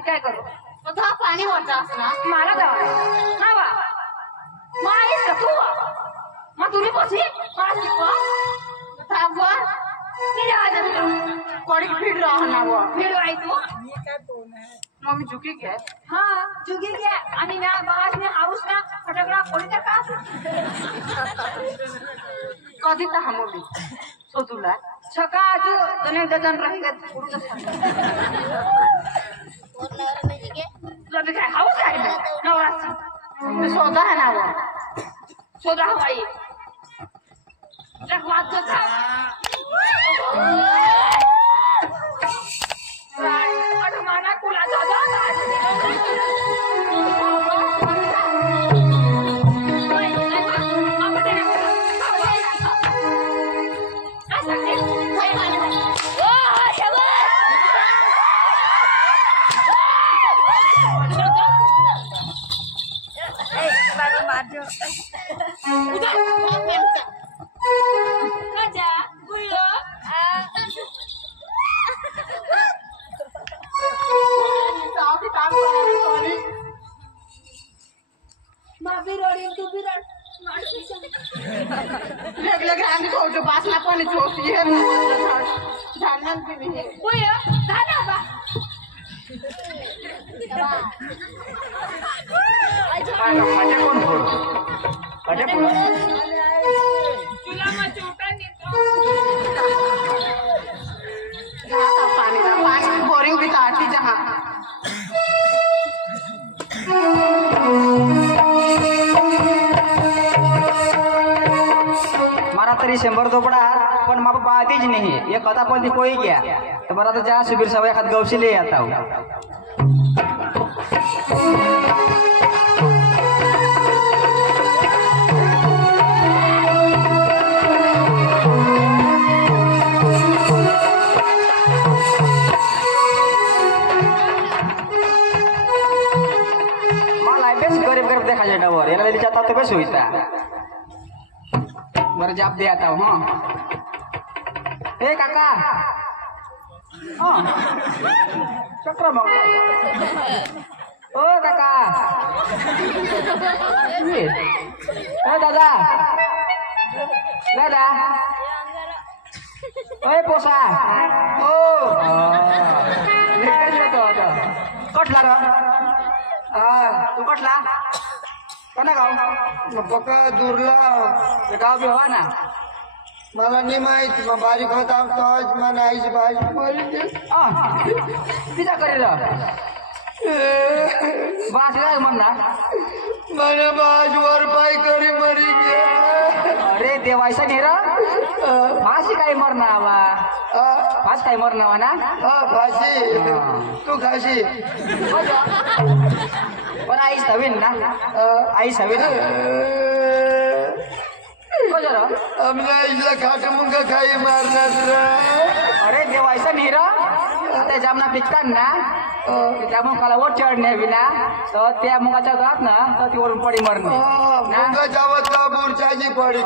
काय करू तो हा पाणी वरचा असला मला जावा हा वा मग आहेस का तू मग तुम्ही बसी माझी थांबवा मी जावा कोणी भीड राहणार वा भीड आई तू मग मी झुकी घ्या हाँ जुगी गया आणि ना बाज ने हाउस ना फटकड़ा कोणी तर का कधी तर हमोली सो तुला छका आजू तने डजन रहेगा पुरुष तुला भी काय हाउस आहे ना नवरात्र मी सोदा है ना वो सोदा हवाई रखवात था अरे माना कुला दादा लगे आम्ही थोडं बासला पण जोशी है झाडणार भी नाही ओय दादा बा माझे कोण बोल माझे कोण तुला मग छोटा जहाँ पानी बोरिंग भी काटी जहाँ मारा तरी 100 दोपडा पण माप बातीच नाही एक कथा पण ती पोई गया तर बरं आता जा सुबीर सवय एखाद गवशी ले आता हूँ गरीब गरीब देखा जाए डबर याला ले जाता तो कैसे होता मर जाप दे आता हूँ ए काका हाँ चक्र मंगा ओ काका ये ए दादा दादा ओए पोसा ओ निकल तो कटला रा तू कटला कना गाव पक्का दूरला गाव बी हवा ना मला नाही माहित मग बारीक होता आज मला आईची भाजी मारी तिचा करेल बास काय म्हणना मला बाज वर पाय करी मरी गया अरे देवायचा नेरा फाशी काय मरना हवा फास काय मरना हवा ना फाशी तू खाशी पण आईच हवीन ना आईच हवी ना आमच्या आईला खाट मुंगा खाई मारणार अरे देवायचा नेरा आता जामना पिकतात ना त्या मुखाला वर चढणे हवी ना तर त्या मुगाच्या गात ना तर ती वरून पडी मरणे मुंगा जावत का बुरचाची पडी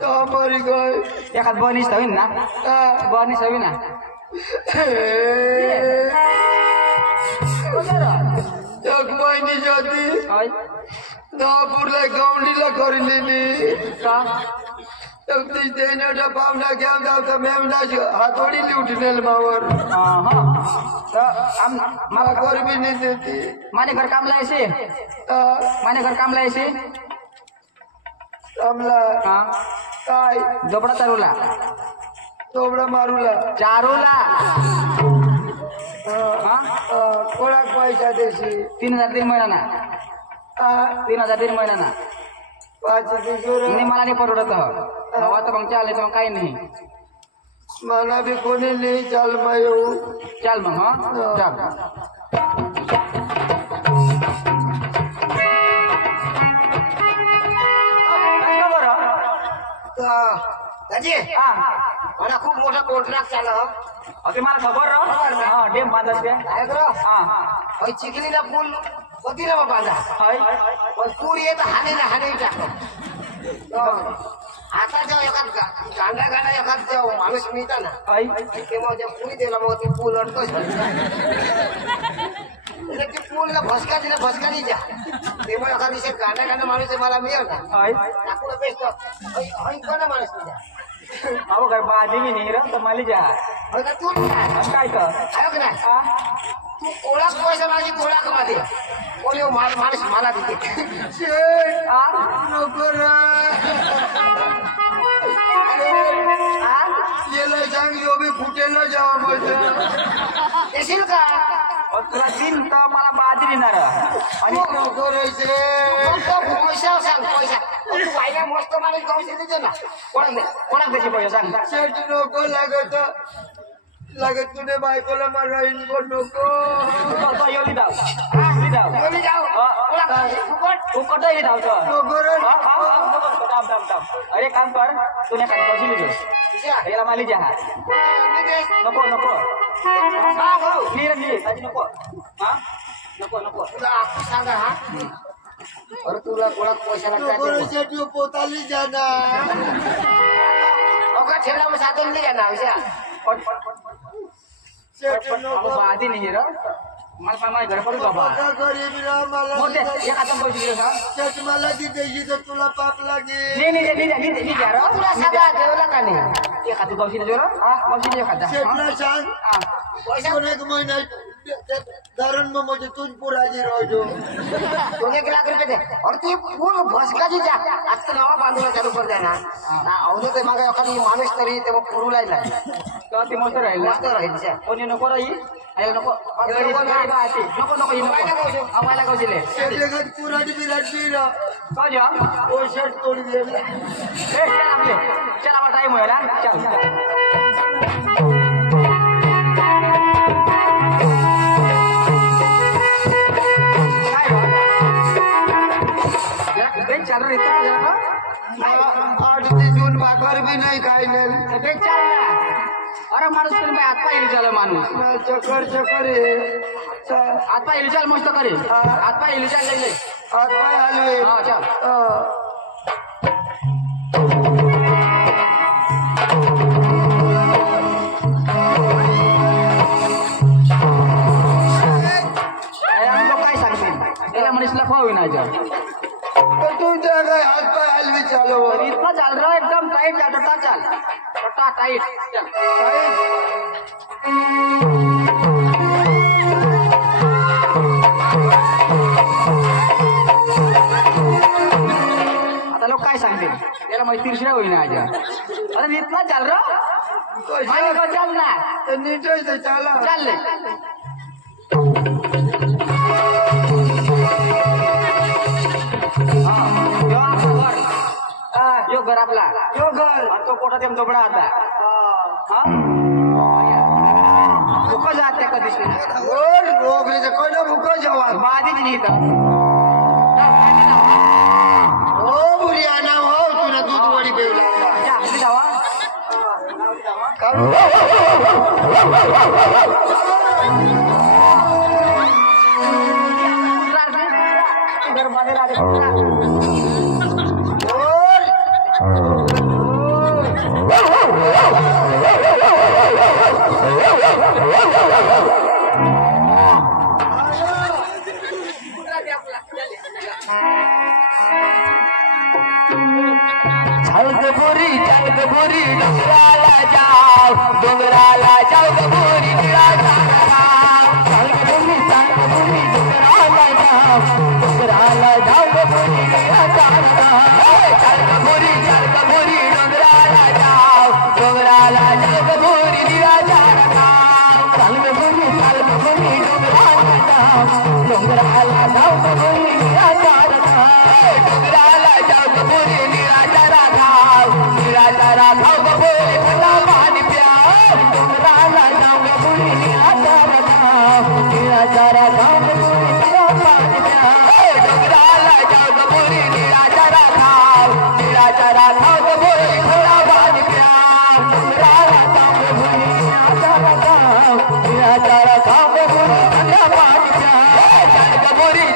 तो मरी गय एखाद बनीस हवीन ना बनीस हवी ना एक महिन्याची होती दहापूरला गवंडीला करीलेली देण्याच्या पाहुणा घेऊन जावता मेमनाची हातोडी उठनेल मावर मला गरबी नाही देती माने घर काम लायसे माने घर काम लायसे आमला काय झोपडा चारूला तोबडा मारूला चारूला कोणाक पैसा देशी 3000 महिना ना 3000 महिना ना 5 नाही मला नाही परवडत हवा तर मग चालले तर मग काही नाही मला बी कोणी नाही चाल मग येऊ चाल मग हा चाल मला खूप मोठा कॉन्ट्रॅक्ट चालला अरे मला खबर हा डेम बांधायचे चिखलीला पूल कधीला बांधा हाय पण पूर येत हाणे ना हाणे टाक आता जेव्हा एखाद गांडा एखाद जेव्हा माणूस मिळता ना आई तेव्हा जेव्हा पुरी दिला मग ते पूल अडकच ते पूलला भस्का दिला भस्का द्या तेव्हा एखाद दिवशी गांडा माणूस मला मिळेल ना आई टाकून बेस्ट कोणा माणूस द्या अहो घर बाजी मी नाही तर मला जा तू काय कर ऐक ना तू ओळख पैसा माझी ओळख माझी कोणी माणूस मला देते नको येला सांग जो भी फुटेल जावा बोलतो येशील का तुला दिन तर मला बाजी देणार आणि नको रे पैसा सांग पैसा तू पाहिला मस्त माणूस पैसे देतो ना कोणाक त्याचे पैसे सांग शेट नको लागत तुने बायकोला मारा इनको नको येऊ धाव बोली जाओ तू कुठं धाव नको रे अरे काम कर तुने काय कौशली घे याला माली जा नको नको नको तुला आपण सांगा हा अरे तुला कोणाक पैशाला नको रे शेट पोताली जाणार अगं ठेवला मग साधन नाही जाणार विषया शेट नको बाजी नाही र मला पण माझ्या घर पडू बाबा माझा गरीब रा मला मोठे एक आता पैसे दिले का शेट मला तिथे तर तुला पाप लागेल नाही तुला सांगा जेवला का नाही एखादी कौशल्य जोर हा कौशल्य एखादा शेटला सांग पैसा कोण एक महिना धरण मग म्हणजे तुझ पुराजी राहतो 2 लाख रुपये दे और ती पूल भस्काची जा आज नवा बांधून चालू कर द्या ना अवधे ते मागे एखादी माणूस तरी ते मग पुरू लायला तर ते मस्त राहील मस्त राहील कोणी नको राही अरे नको आम्हाला कौशल्य शेट एखादी पुराजी बिराट बिरा का जा ओ शेट तोडी दे चल टाइम होईल चल रही जून भाकर भी नाही खायले अरे माणूस तुम्ही हातपा येईल चल माणूस चक्कर हातपा येईल चल मस्त करे हातपा येईल चल लई हात पाय हलवे हा चल काय सांगते त्याला मनुष्यला खाऊ विनायच्या तुझ्या काय हात पाय हलवे चालू इतना चाल रहा है एकदम टाइट चल टटा चल टटा टाइट आता लोक काय सांगते त्याला माहिती तिरशिरा होईना आजा अरे इतना चाल रहा मागे चल ना नीट चाला चालले यो घर आपला यो घर आणि तो पोटात येऊन तोबडा आता रुको जाते कधीच रोग कोण रुको जेव्हा बाधीच नाही इथं हो बुरियाना हो तुला दूध वडी पेवला आपली धावा घर मध्ये गबोरी डोंगराला जाओ डोंगराला जाओ गबोरी डोंगराला जाओ गबोरी डोंगराला जाओ गबोरी निराजारा डोंगराला जाओ गबोरी निराजारा डोंगराला जाओ गबोरी निराजारा निराजारा खाओ गबोरी ठंडा पानी प्याओ डोंगराला जाओ गबोरी निराजारा निराजारा खाओ गबोरी ठंडा पानी प्याओ डोंगराला जाओ गबोरी निराजारा खाओ निराजारा खाओ गबोरी ठंडा पानी प्याओ डोंगराला जाओ गबोरी निराजारा खाओ निराजारा खाओ गबोरी ठंडा पानी प्याओ चल गबोरी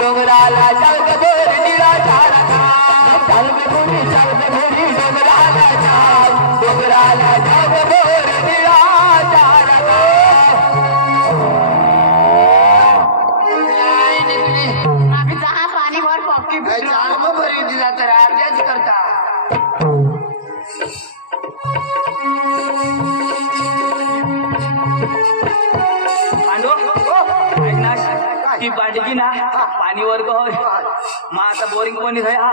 डोंगराला जाओ गबोरी निराजारा खाओ चल बुरी डोगराला जाओ बोर दिया पाणी भर पक्की चाल मग भरी दिला तर अर्ध्याच करता पांडू ऐक ना ती बांडगी ना पाणी वर्ग होय मग आता बोरिंग पण होय हा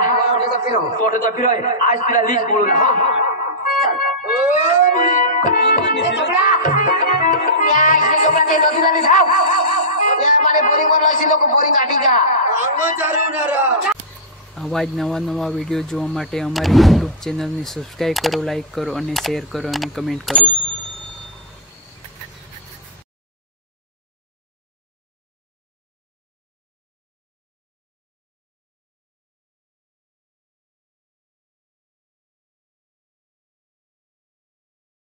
तोटचा फिरोय आज तिला लीज बोलू ना बोरिंग बनवायची लोक बोरिंग काढी का આવા જ નવા વિડીયો જોવા માટે અમારી યુટ્યુબ ચેનલને સબસ્ક્રાઈબ કરો, લાઈક કરો અને શેર કરો અને કમેન્ટ કરો.